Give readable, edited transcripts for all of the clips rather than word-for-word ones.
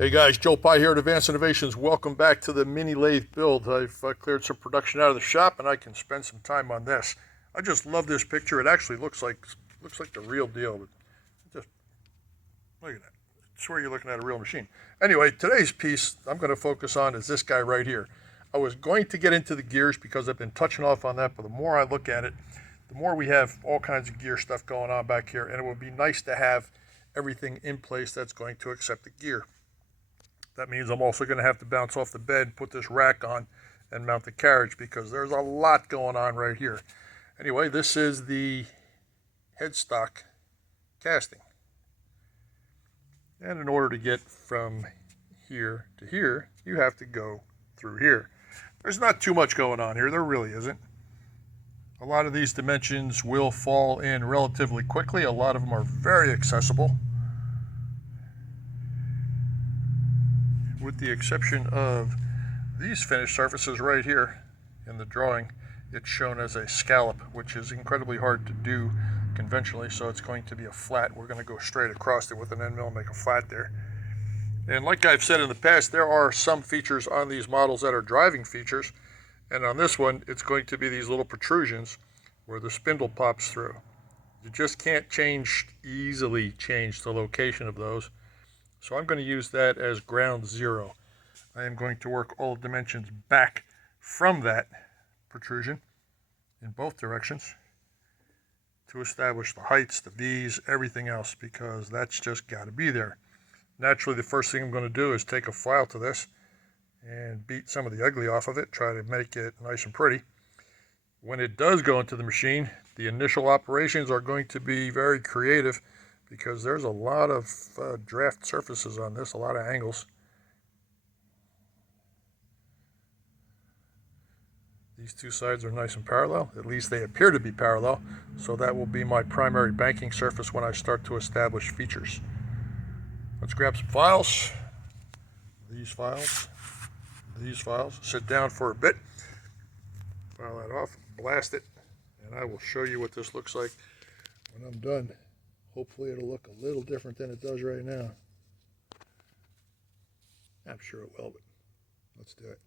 Hey guys, Joe Pye here at Advanced Innovations. Welcome back to the mini lathe build. I've cleared some production out of the shop and I can spend some time on this. I just love this picture. It actually looks like the real deal. But just look at that. I swear you're looking at a real machine. Anyway, today's piece I'm going to focus on is this guy right here. I was going to get into the gears because I've been touching off on that, but the more I look at it, the more we have all kinds of gear stuff going on back here, and it would be nice to have everything in place that's going to accept the gear. That means I'm also going to have to bounce off the bed, put this rack on, and mount the carriage because there's a lot going on right here. Anyway, this is the headstock casting. And in order to get from here to here, you have to go through here. There's not too much going on here. There really isn't. A lot of these dimensions will fall in relatively quickly. A lot of them are very accessible. With the exception of these finished surfaces right here in the drawing, it's shown as a scallop, which is incredibly hard to do conventionally, so it's going to be a flat. We're going to go straight across it with an end mill and make a flat there. And like I've said in the past, there are some features on these models that are driving features, and on this one, it's going to be these little protrusions where the spindle pops through. You just can't easily change the location of those. So I'm going to use that as ground zero. I am going to work all dimensions back from that protrusion in both directions to establish the heights, the V's, everything else, because that's just got to be there. Naturally, the first thing I'm going to do is take a file to this and beat some of the ugly off of it, try to make it nice and pretty. When it does go into the machine, the initial operations are going to be very creative, because there's a lot of draft surfaces on this, a lot of angles. These two sides are nice and parallel. At least they appear to be parallel, so that will be my primary banking surface when I start to establish features. Let's grab some files. These files. Sit down for a bit. File that off, blast it, and I will show you what this looks like when I'm done. Hopefully it'll look a little different than it does right now. I'm sure it will, but let's do it.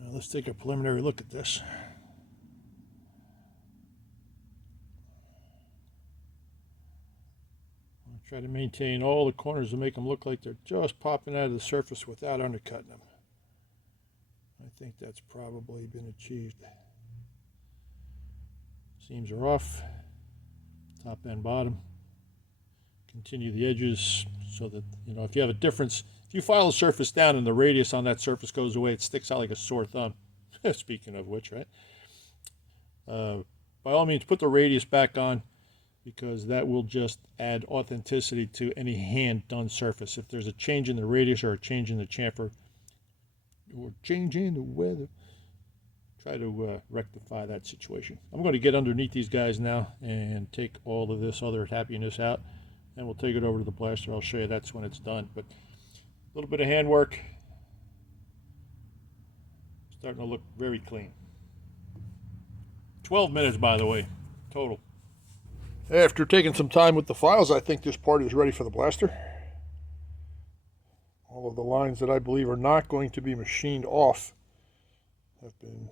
Now let's take a preliminary look at this. I'll try to maintain all the corners to make them look like they're just popping out of the surface without undercutting them. I think that's probably been achieved. Seams are off, top and bottom. Continue the edges so that, if you have a difference, if you file a surface down and the radius on that surface goes away, it sticks out like a sore thumb. Speaking of which, right? By all means, put the radius back on, because that will just add authenticity to any hand-done surface. If there's a change in the radius or a change in the chamfer or change in the weather, try to rectify that situation. I'm going to get underneath these guys now and take all of this other happiness out, and we'll take it over to the blaster. I'll show you that's when it's done. But a little bit of handwork, Starting to look very clean. 12 minutes, by the way, total. After taking some time with the files, I think this part is ready for the blaster. All of the lines that I believe are not going to be machined off have been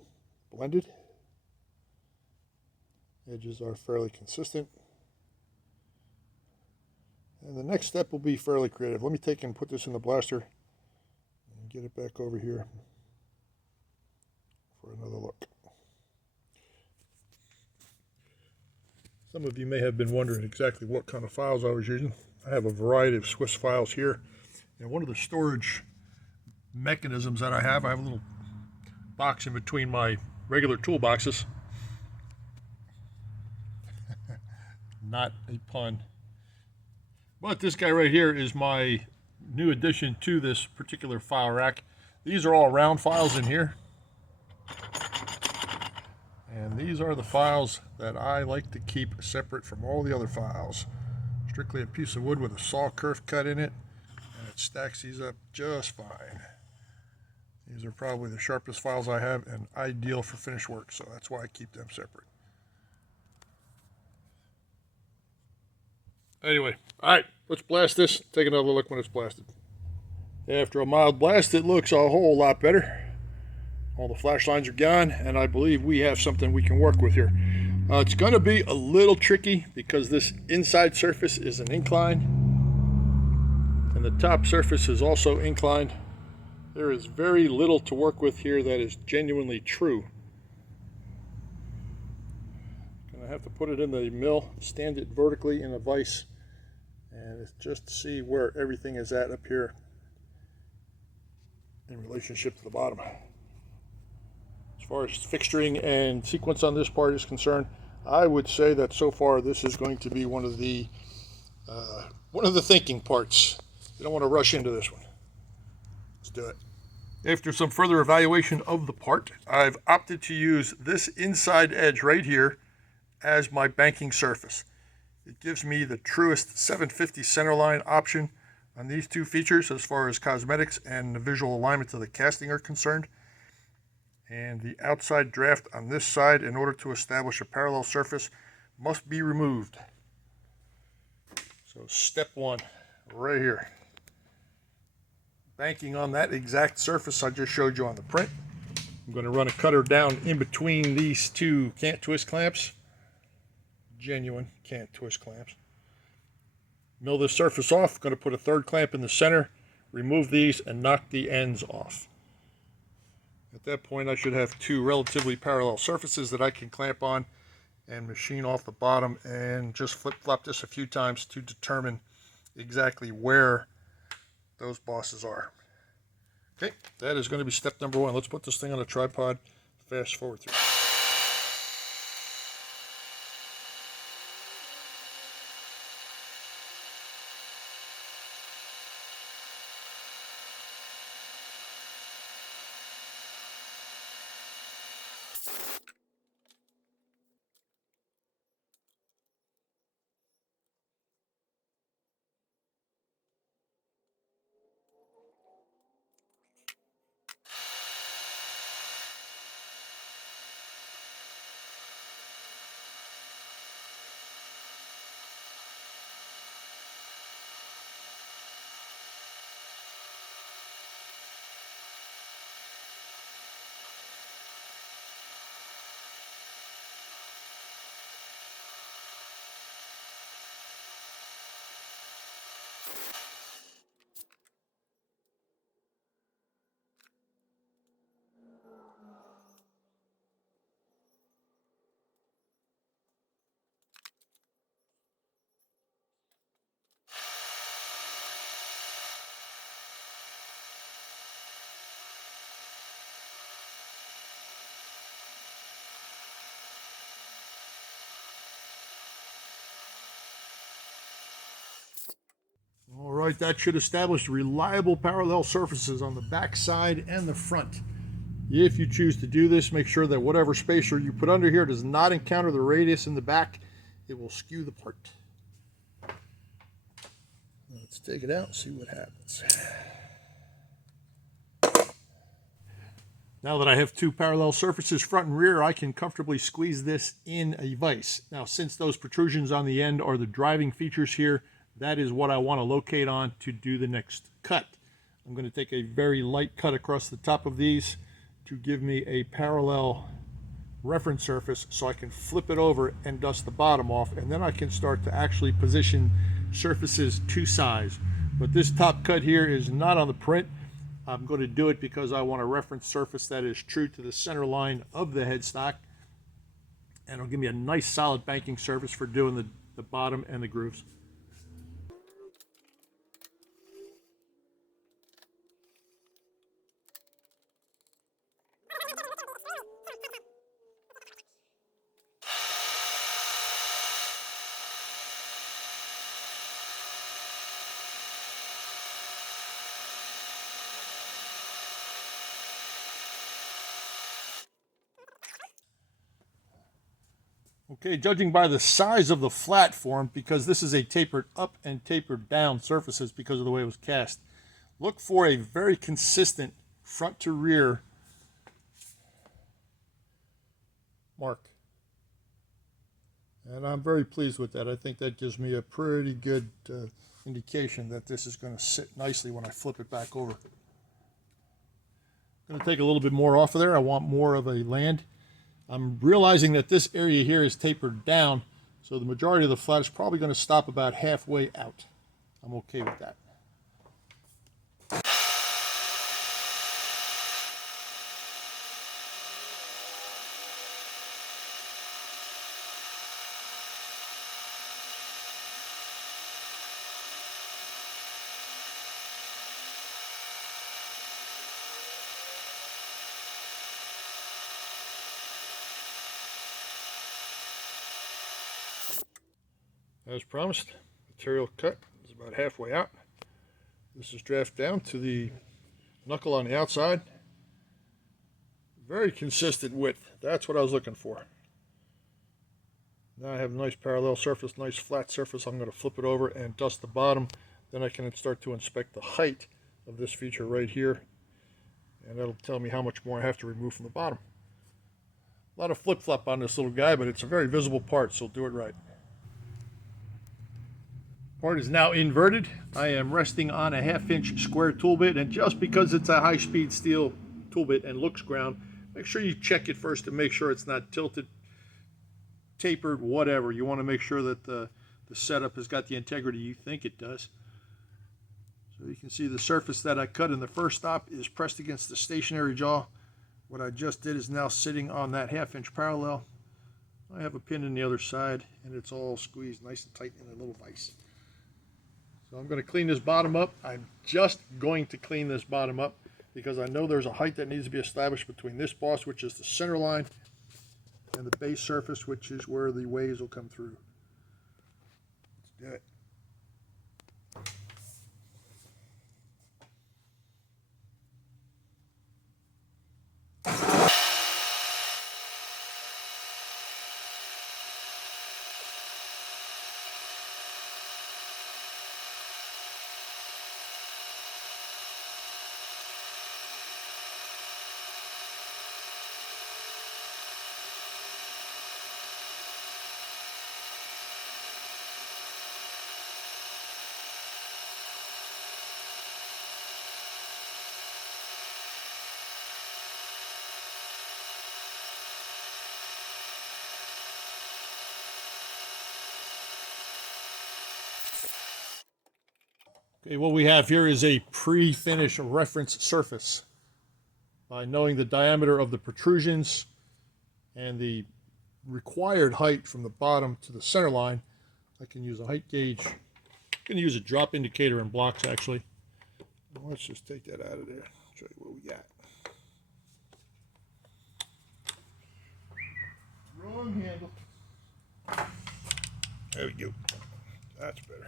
blended. Edges are fairly consistent. And the next step will be fairly creative. Let me take and put this in the blaster and get it back over here for another look. Some of you may have been wondering exactly what kind of files I was using. I have a variety of Swiss files here. And one of the storage mechanisms that I have a little box in between my regular toolboxes. Not a pun. But this guy right here is my new addition to this particular file rack. These are all round files in here. And these are the files that I like to keep separate from all the other files. Strictly a piece of wood with a saw kerf cut in it. And it stacks these up just fine. These are probably the sharpest files I have and ideal for finish work, so that's why I keep them separate. Anyway, alright, let's blast this. Take another look when it's blasted. After a mild blast, it looks a whole lot better. All the flash lines are gone, and I believe we have something we can work with here. It's going to be a little tricky because this inside surface is an incline, and the top surface is also inclined. There is very little to work with here that is genuinely true. Gonna have to put it in the mill, stand it vertically in a vise, and it's just to see where everything is at up here in relationship to the bottom. As far as fixturing and sequence on this part is concerned, I would say that so far this is going to be one of the thinking parts. You don't want to rush into this one. Let's do it. After some further evaluation of the part, I've opted to use this inside edge right here as my banking surface. It gives me the truest 750 centerline option on these two features as far as cosmetics and the visual alignment to the casting are concerned. And the outside draft on this side, in order to establish a parallel surface, must be removed. So step one, right here. Banking on that exact surface I just showed you on the print. I'm going to run a cutter down in between these two can't twist clamps. Genuine can't twist clamps. Mill this surface off. Going to put a third clamp in the center, remove these, and knock the ends off. At that point, I should have two relatively parallel surfaces that I can clamp on and machine off the bottom, and just flip-flop this a few times to determine exactly where those bosses are. Okay, that is going to be step number one. Let's put this thing on a tripod, fast forward through. All right, that should establish reliable parallel surfaces on the back side and the front. If you choose to do this, make sure that whatever spacer you put under here does not encounter the radius in the back. It will skew the part. Let's take it out and see what happens. Now that I have two parallel surfaces, front and rear, I can comfortably squeeze this in a vise. Now, since those protrusions on the end are the driving features here, that is what I want to locate on to do the next cut. I'm going to take a very light cut across the top of these to give me a parallel reference surface so I can flip it over and dust the bottom off, and then I can start to actually position surfaces to size. But this top cut here is not on the print. I'm going to do it because I want a reference surface that is true to the center line of the headstock, and it'll give me a nice solid banking surface for doing the bottom and the grooves. Okay, judging by the size of the flat form, because this is a tapered up and tapered down surfaces because of the way it was cast, look for a very consistent front to rear mark. And I'm very pleased with that. I think that gives me a pretty good indication that this is going to sit nicely when I flip it back over. I'm going to take a little bit more off of there. I want more of a land. I'm realizing that this area here is tapered down, so the majority of the flat is probably going to stop about halfway out. I'm okay with that. As promised, material cut is about halfway out. This is draft down to the knuckle on the outside. Very consistent width. That's what I was looking for. Now I have a nice parallel surface, nice flat surface. I'm going to flip it over and dust the bottom. Then I can start to inspect the height of this feature right here. And that'll tell me how much more I have to remove from the bottom. A lot of flip-flop on this little guy, but it's a very visible part, so do it right. Part is now inverted. I am resting on a 1/2" square tool bit, and just because it's a high-speed steel tool bit and looks ground, make sure you check it first to make sure it's not tilted, tapered, whatever. You want to make sure that the setup has got the integrity you think it does. So you can see the surface that I cut in the first stop is pressed against the stationary jaw. What I just did is now sitting on that 1/2" parallel. I have a pin in the other side, and it's all squeezed nice and tight in a little vise. So I'm going to clean this bottom up. I'm just going to clean this bottom up because I know there's a height that needs to be established between this boss, which is the center line, and the base surface, which is where the waves will come through. Let's do it. Okay, what we have here is a pre-finished reference surface. By knowing the diameter of the protrusions and the required height from the bottom to the center line, I can use a height gauge. I'm going to use a drop indicator in blocks, actually. Let's just take that out of there. Show you what we got. Wrong handle. There we go. That's better.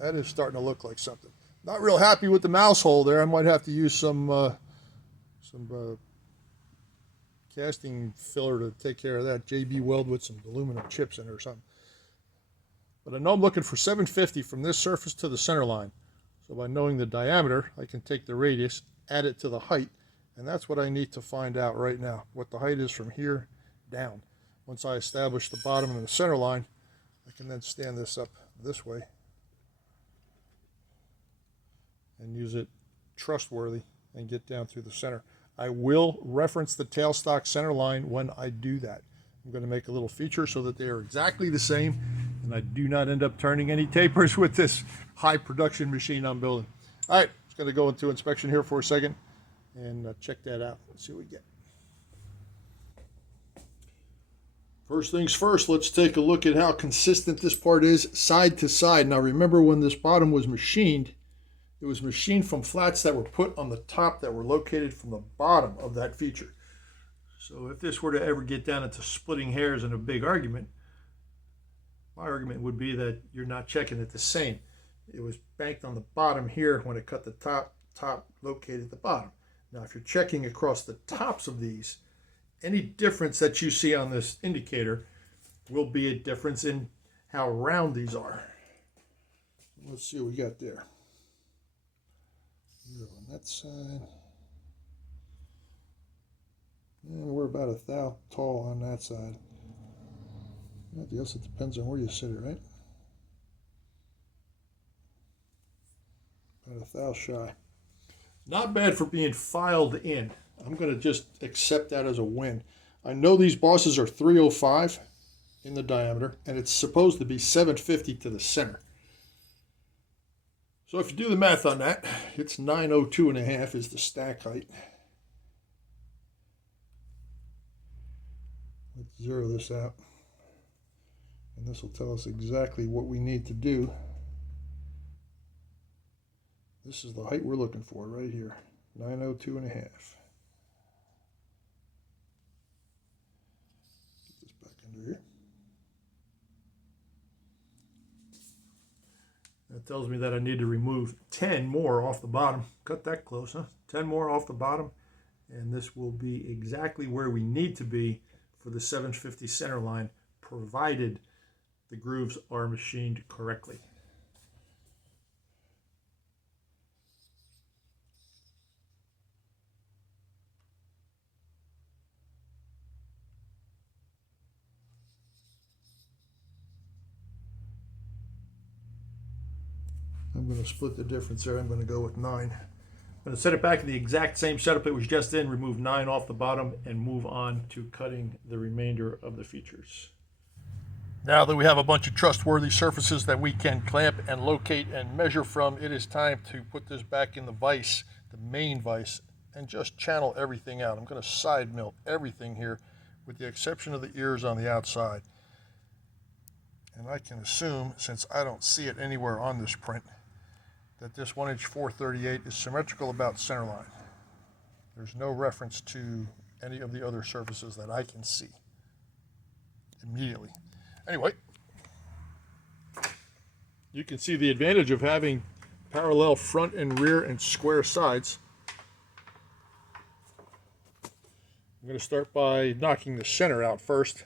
That is starting to look like something. Not real happy with the mouse hole there. I might have to use some casting filler to take care of that. JB Weld with some aluminum chips in it or something. But I know I'm looking for 750 from this surface to the center line. So by knowing the diameter, I can take the radius, add it to the height, and that's what I need to find out right now, what the height is from here down. Once I establish the bottom and the center line, I can then stand this up this way and use it trustworthy and get down through the center. I will reference the tailstock center line when I do that. I'm going to make a little feature so that they are exactly the same and I do not end up turning any tapers with this high production machine I'm building. All right, it's going to go into inspection here for a second and check that out. Let's see what we get. First things first, let's take a look at how consistent this part is side to side. Now remember, when this bottom was machined, it was machined from flats that were put on the top that were located from the bottom of that feature. So if this were to ever get down into splitting hairs in a big argument, my argument would be that you're not checking it the same. It was banked on the bottom here when it cut the top located the bottom. Now if you're checking across the tops of these, any difference that you see on this indicator will be a difference in how round these are. Let's see what we got there. Zero on that side. And we're about 1 thou tall on that side. I guess it depends on where you sit it, right? About 1 thou shy. Not bad for being filed in. I'm going to just accept that as a win. I know these bosses are 305 in the diameter, and it's supposed to be 750 to the center. So if you do the math on that, it's 902.5 is the stack height. Let's zero this out. And this will tell us exactly what we need to do. This is the height we're looking for right here, 902.5. Get this back under here. That tells me that I need to remove 10 more off the bottom. Cut that close, huh? 10 more off the bottom, and this will be exactly where we need to be for the 750 center line, provided the grooves are machined correctly. I'm going to split the difference there. I'm going to go with 9. I'm going to set it back in the exact same setup it was just in, remove 9 off the bottom, and move on to cutting the remainder of the features. Now that we have a bunch of trustworthy surfaces that we can clamp and locate and measure from, it is time to put this back in the vise, the main vise, and just channel everything out. I'm going to side mill everything here with the exception of the ears on the outside. And I can assume, since I don't see it anywhere on this print, that this 1-inch 438 is symmetrical about center line. There's no reference to any of the other surfaces that I can see immediately. Anyway, you can see the advantage of having parallel front and rear and square sides. I'm going to start by knocking the center out first,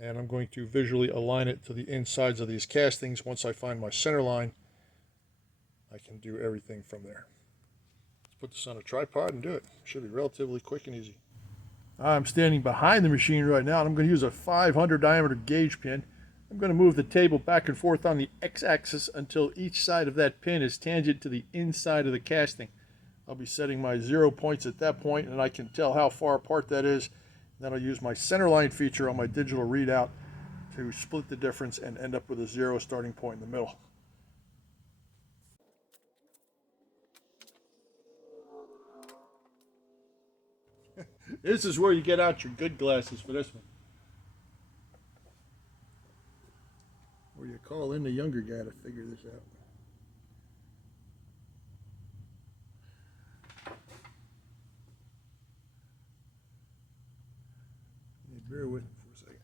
and I'm going to visually align it to the insides of these castings. Once I find my center line, I can do everything from there. Let's put this on a tripod and do it. Should be relatively quick and easy. I'm standing behind the machine right now, and I'm going to use a 500 diameter gauge pin. I'm going to move the table back and forth on the x-axis until each side of that pin is tangent to the inside of the casting. I'll be setting my 0 points at that point, and I can tell how far apart that is. Then I'll use my center line feature on my digital readout to split the difference and end up with a 0 starting point in the middle. This is where you get out your good glasses for this one. Or you call in the younger guy to figure this out. Bear with me for a second.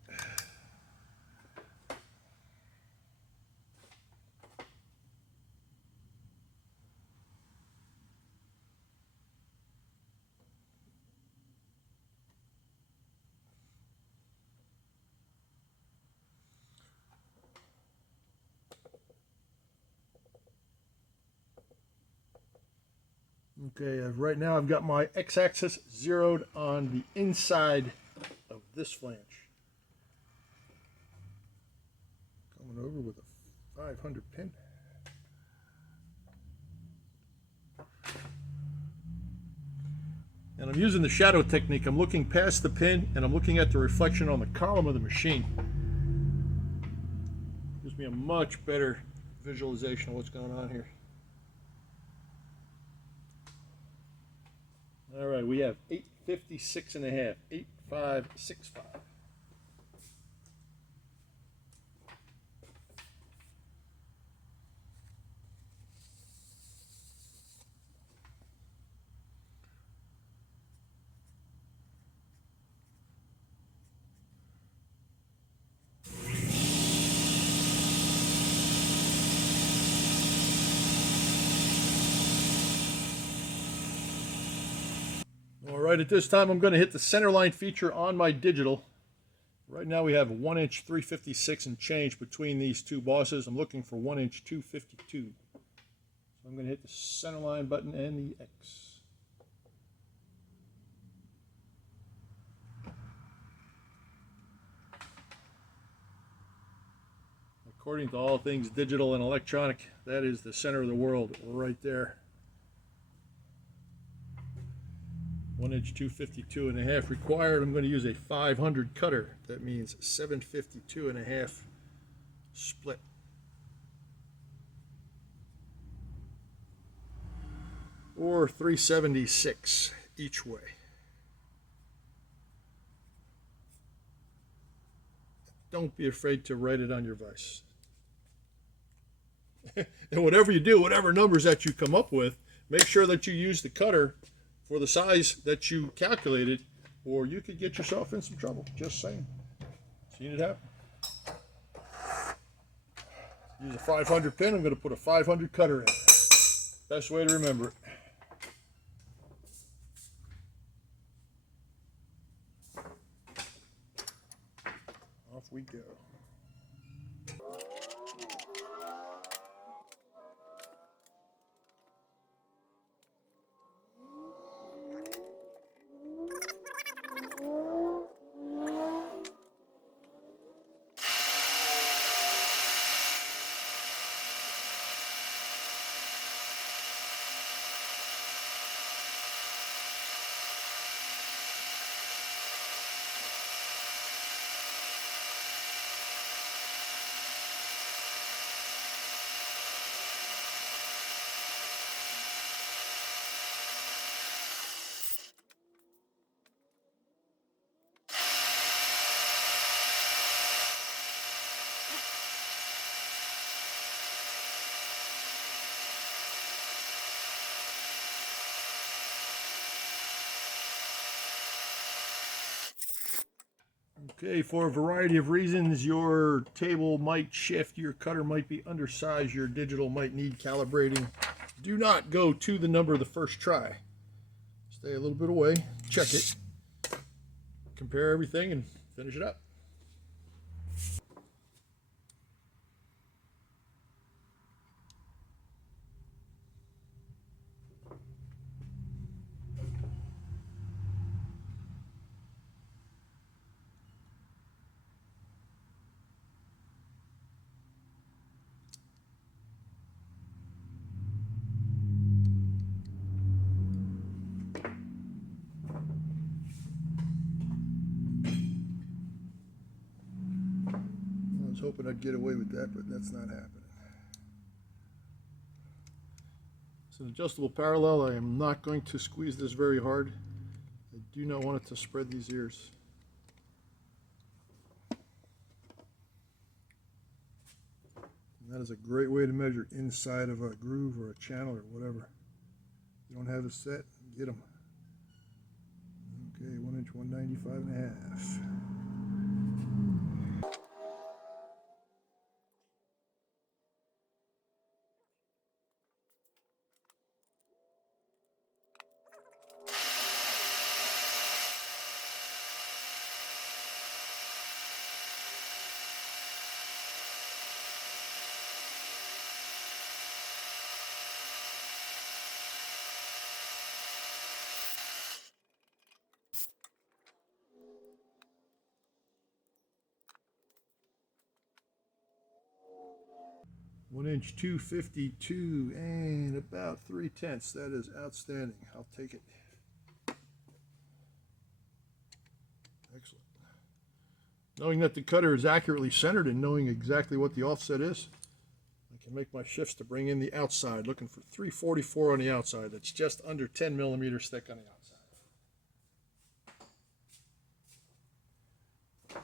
Okay, right now I've got my x-axis zeroed on the inside of this flange. Coming over with a 500 pin. And I'm using the shadow technique. I'm looking past the pin and I'm looking at the reflection on the column of the machine. Gives me a much better visualization of what's going on here. All right, we have 856 and a half, 8565. All right, at this time I'm going to hit the Centerline feature on my digital. Right now we have 1 inch 356 and change between these two bosses. I'm looking for 1 inch 252. So I'm going to hit the Centerline button and the X. According to all things digital and electronic, that is the center of the world right there. 1 inch 252 and a half required. I'm going to use a 500 cutter. That means 752 and a half split. Or 376 each way. Don't be afraid to write it on your vise. And whatever you do, whatever numbers that you come up with, make sure that you use the cutter for the size that you calculated, or you could get yourself in some trouble. Just saying. Seen it happen. Use a 500 pin. I'm going to put a 500 cutter in. Best way to remember it. Off we go. Okay, for a variety of reasons, your table might shift, your cutter might be undersized, your digital might need calibrating. Do not go to the number the first try. Stay a little bit away, check it, compare everything, and finish it up. I was hoping I'd get away with that, but that's not happening. It's an adjustable parallel. I am not going to squeeze this very hard. I do not want it to spread these ears. And that is a great way to measure inside of a groove or a channel or whatever. If you don't have it set, get them. Okay, 1 inch 195 and a half. 1" 252 and about 3/10. That is outstanding. I'll take it. Excellent. Knowing that the cutter is accurately centered and knowing exactly what the offset is, I can make my shifts to bring in the outside. Looking for 344 on the outside. That's just under 10 millimeters thick on the outside.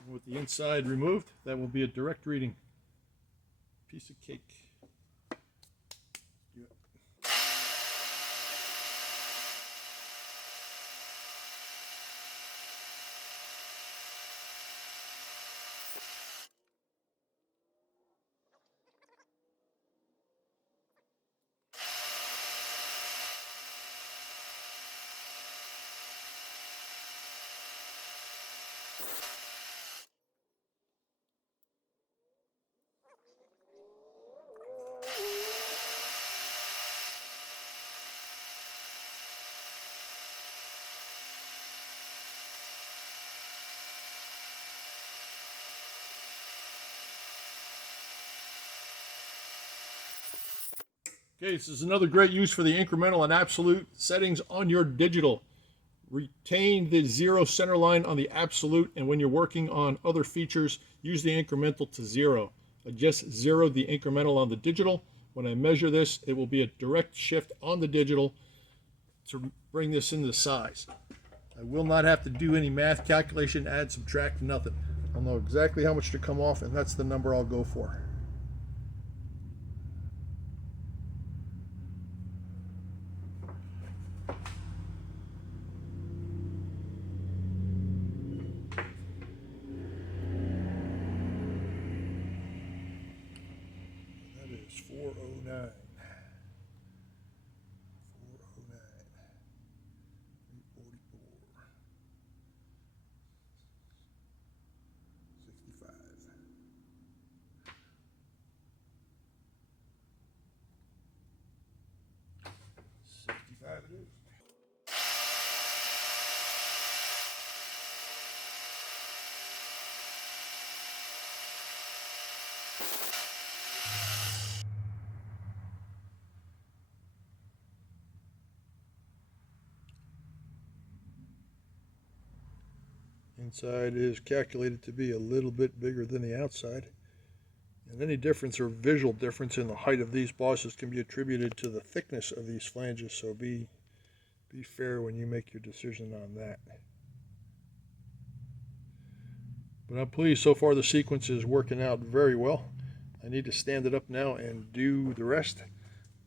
And with the inside removed, that will be a direct reading. Piece of cake. Yep. Okay, this is another great use for the incremental and absolute settings on your digital. Retain the 0 center line on the absolute, and when you're working on other features, use the incremental to 0. I just zeroed the incremental on the digital. When I measure this, it will be a direct shift on the digital to bring this into size. I will not have to do any math calculation, add, subtract, nothing. I'll know exactly how much to come off, and that's the number I'll go for. That is 409. 409. 344. 65. 65 it is. Inside is calculated to be a little bit bigger than the outside. And any difference or visual difference in the height of these bosses can be attributed to the thickness of these flanges, so be fair when you make your decision on that. But I'm pleased so far the sequence is working out very well. I need to stand it up now and do the rest.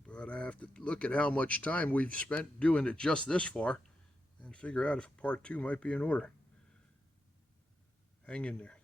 But I have to look at how much time we've spent doing it just this far and figure out if part 2 might be in order. Hang in there.